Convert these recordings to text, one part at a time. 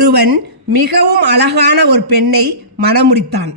ஒருவன் மிகவும் அழகான ஒரு பெண்ணை மணமுடித்தான்.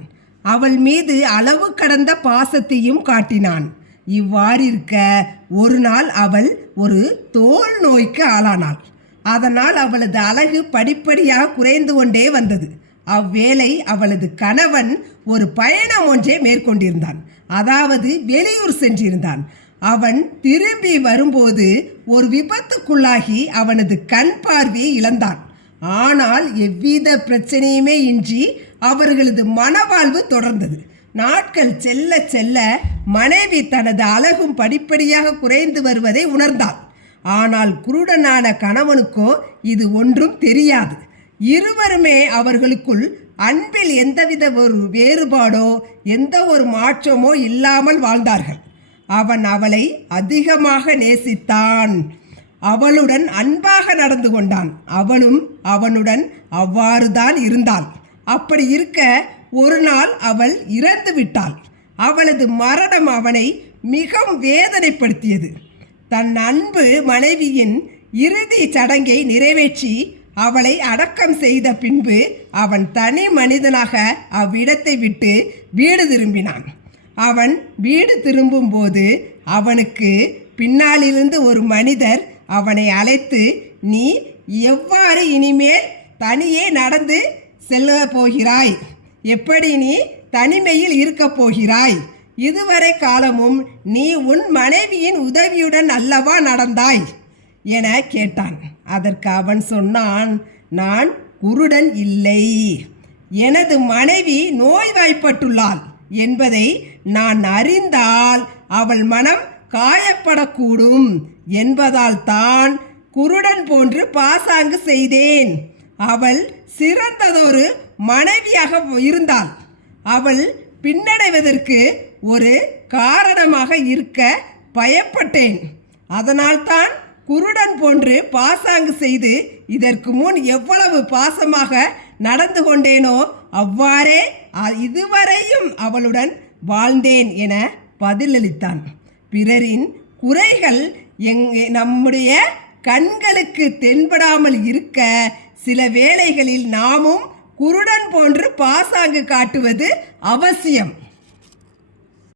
அவள் மீது அளவு கடந்த பாசத்தையும் காட்டினான். இவ்வாறிருக்க ஒரு நாள் அவள் ஒரு தோல் நோய்க்கு ஆளானாள். அதனால் அவளது அழகு படிப்படியாக குறைந்து கொண்டே வந்தது. அவ்வேளை அவளது கணவன் ஒரு பயணம் ஒன்றே மேற்கொண்டிருந்தான். அதாவது வெளியூர் சென்றிருந்தான். அவன் திரும்பி வரும்போது ஒரு விபத்துக்குள்ளாகி அவனது கண் பார்வையை இழந்தான். ஆனால் எவ்வித பிரச்சனையுமே இன்றி அவர்களது மனவாழ்வு தொடர்ந்தது. நாட்கள் செல்ல செல்ல மனைவி தனது அழகும் படிப்படியாக குறைந்து வருவதை உணர்ந்தாள். ஆனால் குருடனான கணவனுக்கோ இது ஒன்றும் தெரியாது. இருவருமே அவர்களுக்குள் அன்பில் எந்தவித ஒரு வேறுபாடோ எந்த ஒரு மாற்றமோ இல்லாமல் வாழ்ந்தார்கள். அவன் அவளை அதிகமாக நேசித்தான். அவளுடன் அன்பாக நடந்து கொண்டான். அவளும் அவனுடன் அவ்வாறுதான் இருந்தாள். அப்படி இருக்க ஒரு நாள் அவள் இறந்து விட்டாள். அவளது மரணம் அவனை மிகவும் வேதனைப்படுத்தியது. தன் அன்பு மனைவியின் இறுதி சடங்கை நிறைவேற்றி அவளை அடக்கம் செய்த பின்பு அவன் தனி மனிதனாக அவ்விடத்தை விட்டு வீடு திரும்பினான். அவன் வீடு திரும்பும்போது அவனுக்கு பின்னாலிருந்து ஒரு மனிதர் அவனை அழைத்து நீ எவ்வாறு இனிமேல் தனியே நடந்து செல்ல போகிறாய்? எப்படி நீ தனிமையில் இருக்கப் போகிறாய்? இதுவரை காலமும் நீ உன் மனைவியின் உதவியுடன் அல்லவா நடந்தாய்? என கேட்டான். அதற்கு அவன் சொன்னான் நான் குருடன் இல்லை. எனது மனைவி நோய்வாய்ப்பட்டுள்ளாள் என்பதை நான் அறிந்தால் அவள் மனம் காயப்படக்கூடும் என்பதால் தான் குருடன் போன்று பாசாங்கு செய்தேன். அவள் சிறந்ததொரு மனைவியாக இருந்தாள். அவள் பின்னடைவதற்கு ஒரு காரணமாக இருக்க பயப்பட்டேன். அதனால்தான் குருடன் போன்று பாசாங்கு செய்து இதற்கு முன் எவ்வளவு பாசமாக நடந்து கொண்டேனோ அவ்வாறே இதுவரையும் அவளுடன் வாழ்ந்தேன் என பதிலளித்தான். பிறரின் குறைகள் எங் நம்முடைய கண்களுக்கு தென்படாமல் இருக்க சில வேளைகளில் நாமும் குருடன் போன்று பாசாங்கு காட்டுவது அவசியம்.